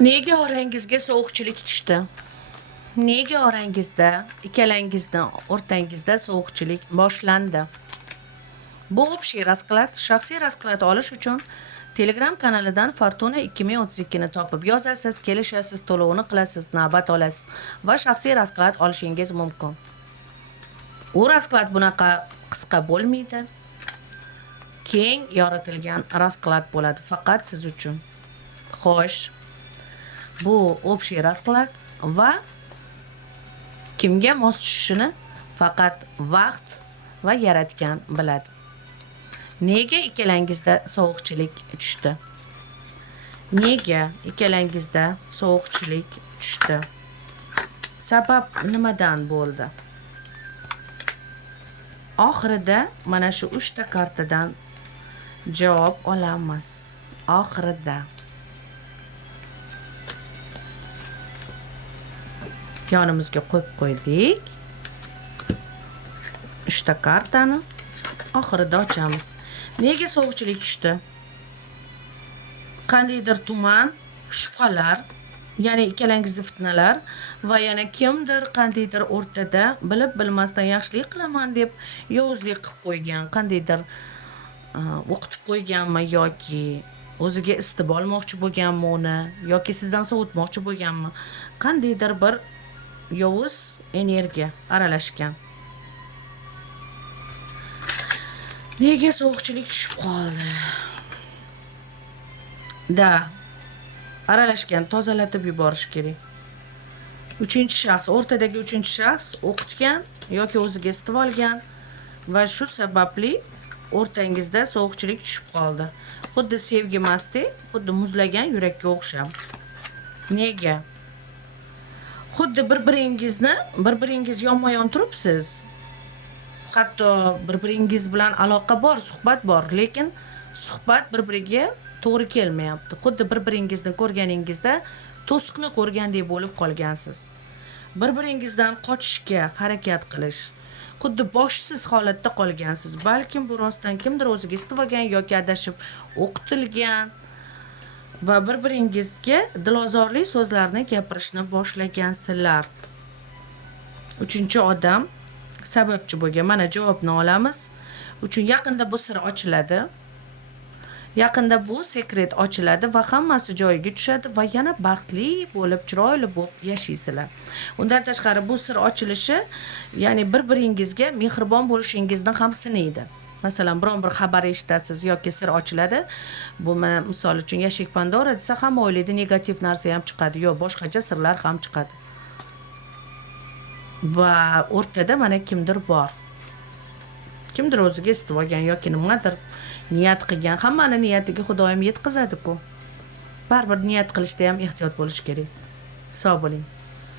Nega orangizga sovuqchilik tushdi? Nega orangizda, ikkalangizda o'rtangizda sovuqchilik boshlandi? Bu общий расклад, shaxsiy расклad olish uchun Telegram kanalidan Fortuna 2032 ni topib yozasiz, kelishasiz, to'lovini qilasiz, navbat olasiz va shaxsiy расклad olishingiz mumkin. U расклad bunaqa qisqa bo'lmaydi. Keng yoritilgan расклад bo'ladi faqat siz uchun. Xo'sh, bu общий расклад va kimga mos tushishini faqat vaqt va yaratgan biladi. Nega ikkalangizda sovuqchilik tushdi? Nega ikkalangizda sovuqchilik tushdi? Sabab nimadan bo'ldi? Oxirida mana shu 3 ta kartadan javob olamiz. Oxirida. Yonimizga qo'yib qo'ydik. 3 ta kartani oxirida ochamiz. Nega sovuqchilik tushdi? Qandaydir tuman, shubhalar, ya'ni ikkalangizda fitnalar va yana kimdir qandaydir o'rtada bilib bilmasdan yaxshilik qilaman deb yovuzlik qilib qo'ygan, qandaydir o'qitib qo'yganmi yoki o'ziga istib olmoqchi bo'lganmi uni yoki sizdan sovutmoqchi bo'lganmi, qandaydir bir yovuz energiya aralashgan. Nega sovuqchilik tushib qoldi? Aralashgan, tozalatib yuborish kerak. Uchinchi shaxs, o'rtadagi uchinchi shaxs o'qitgan yoki o'ziga istib olgan va shu sababli o'rtangizda sovuqchilik tushib qoldi. Xuddi sevgi masti, xuddi muzlagan yurakka o'xshab. Nega? Xuddi bir-biringiz yonma-yon turibsiz. Hatto bir-biringiz bilan aloqa bor, suhbat bor, lekin suhbat bir-biriga to'g'ri kelmayapti. Xuddi bir-biringizni ko'rganingizda to'siqni ko'rgandek bo'lib qolgansiz. Bir-biringizdan qochishga harakat qilish, xuddi boshsiz holatda qolgansiz. Balkim bu rostdan kimdir o'ziga istib olgan yoki adashib o'qitilgan va bir-biringizga dilozorli so'zlarni gapirishni boshlagansizlar. Uchinchi odam sababchi bo'lgan. Mana javobni olamiz. Uchun yaqinda bu sir ochiladi. Yaqinda bu sekret ochiladi va hammasi joyiga tushadi va yana baxtli bo'lib, chiroyli bo'lib yashaysizlar. Undan tashqari bu sir ochilishi, ya'ni bir-biringizga mehribon bo'lishingizni ham sinaydi. Masalan, biron bir xabar eshitasiz yoki sir ochiladi. Bu mana misol uchun yashik Pandora desa hamma o'ylaydi negativ narsa ham chiqadi, yo boshqacha sirlar ham chiqadi. Va o'rtada mana kimdir bor. Kimdir o'ziga istib olgan yoki nimadir niyat qilgan. Hammani niyatiga Xudoyim yetkazadi-ku. Baribir niyat qilishda ham ehtiyot bo'lish kerak. Sog' bo'ling.